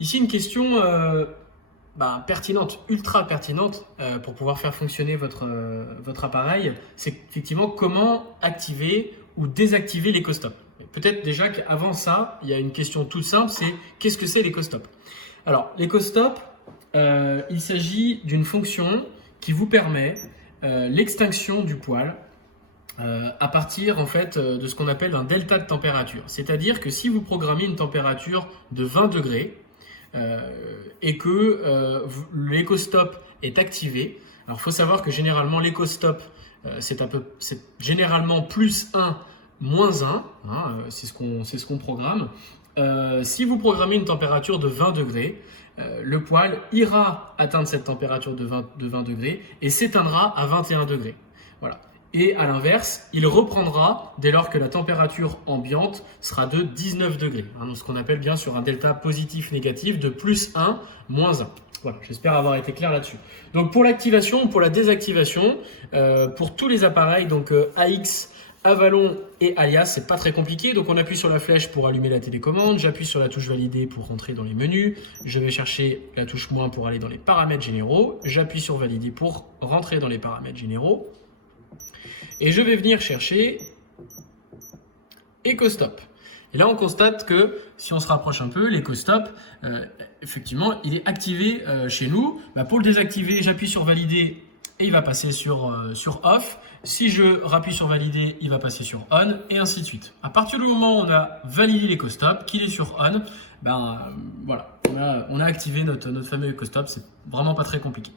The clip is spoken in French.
Ici, une question pertinente, ultra pertinente pour pouvoir faire fonctionner votre appareil, c'est effectivement comment activer ou désactiver l'éco-stop. Peut-être déjà qu'avant ça, il y a une question toute simple, c'est qu'est-ce que c'est l'éco-stop? Alors, l'éco-stop, il s'agit d'une fonction qui vous permet l'extinction du poil à partir en fait de ce qu'on appelle un delta de température. C'est-à-dire que si vous programmez une température de 20 degrés et que l'éco-stop est activé, alors il faut savoir que généralement l'éco-stop c'est généralement plus 1, moins 1, hein, c'est ce qu'on programme. Si vous programmez une température de 20 degrés, le poil ira atteindre cette température de 20 degrés et s'éteindra à 21 degrés. Voilà. Et à l'inverse, il reprendra dès lors que la température ambiante sera de 19 degrés. Hein, donc ce qu'on appelle bien sur un delta positif-négatif de plus 1, moins 1. Voilà, j'espère avoir été clair là-dessus. Donc pour l'activation ou pour la désactivation, pour tous les appareils, donc AX, Avalon et Alias, c'est pas très compliqué. Donc on appuie sur la flèche pour allumer la télécommande, j'appuie sur la touche valider pour rentrer dans les menus, je vais chercher la touche moins pour aller dans les paramètres généraux, j'appuie sur valider pour rentrer dans les paramètres généraux. Et je vais venir chercher EcoStop. Et là, on constate que si on se rapproche un peu, l'EcoStop, effectivement, il est activé chez nous. Pour le désactiver, j'appuie sur valider et il va passer sur off. Si je rappuie sur valider, il va passer sur on et ainsi de suite. À partir du moment où on a validé l'EcoStop, qu'il est sur on, voilà, on a activé notre fameux EcoStop. C'est vraiment pas très compliqué.